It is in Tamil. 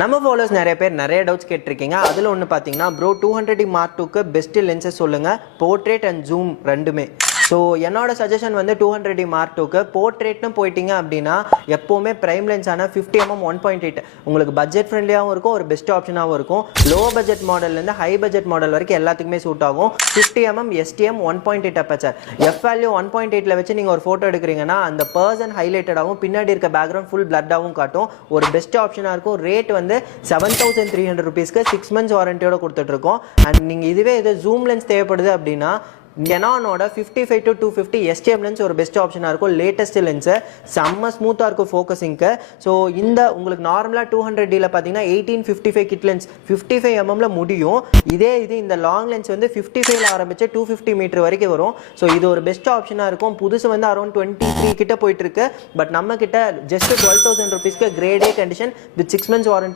நம்ம ஃபாலோவர்ஸ் நிறைய பேர் நிறைய டவுட்ஸ் கேட்டிருக்கீங்க. அதில் ஒன்று பார்த்தீங்கன்னா ப்ரோ 200D Mark 2க்கு பெஸ்ட் லென்சஸ் சொல்லுங்கள், போர்ட்ரேட் அண்ட் ஜூம் ரெண்டுமே. ஸோ என்னோட சஜஷன் வந்து 200D Mark 2க்கு போர்ட்ரேட்னு போயிட்டீங்க அப்படின்னா எப்போவுமே ப்ரைம் லென்ஸான 50mm 1.8 உங்களுக்கு பட்ஜெட் ஃப்ரெண்ட்லியாகவும் இருக்கும், ஒரு பெஸ்ட் ஆப்ஷனாகவும் இருக்கும். லோ பட்ஜெட் மாடல்லேருந்து ஹை பட்ஜெட் மாடல் வரைக்கும் எல்லாத்துக்குமே சூட் ஆகும். 50mm STM 1.8 aperture f value 1.8ல வச்சு நீங்கள் ஒரு ஃபோட்டோ எடுக்கிறீங்கன்னா அந்த பர்சன் ஹைலைட்டடாகவும் பின்னாடி இருக்க பேக்ரவுண்ட் ஃபுல் பிளட்டாகவும் காட்டும். ஒரு பெஸ்ட் ஆப்ஷனாக இருக்கும். ரேட் வந்து 7300 rupeesக்கு 6 months வாரண்டியோட கொடுத்துட்ருக்கோம். அண்ட் நீங்கள் இதுவே இது ஜூம் லென்ஸ் தேவைப்படுது அப்படின்னா கெனானோட 55 to 250 STM லென்ஸ் ஒரு பெஸ்ட் ஆப்ஷனாக இருக்கும். லேட்டஸ்ட் லென்ஸு செம்ம ஸ்மூத்தாக இருக்கும் ஃபோக்கஸிங்க்கு. ஸோ இந்த உங்களுக்கு நார்மலாக 200Dல பார்த்தீங்கன்னா 1855 கிட் லென்ஸ் 55mm முடியும். இது இந்த லாங் லென்ஸ் வந்து 55ல ஆரம்பிச்சு 250 மீட்டர் வரைக்கும் வரும். ஸோ இது ஒரு பெஸ்ட் ஆப்ஷனாக இருக்கும். புதுசு வந்து அரௌண்ட் 23 கிட்ட போயிட்டு இருக்கு. பட் நம்ம கிட்ட ஜஸ்ட் 12,000 rupeesக்கு grade A condition with 6 months warranty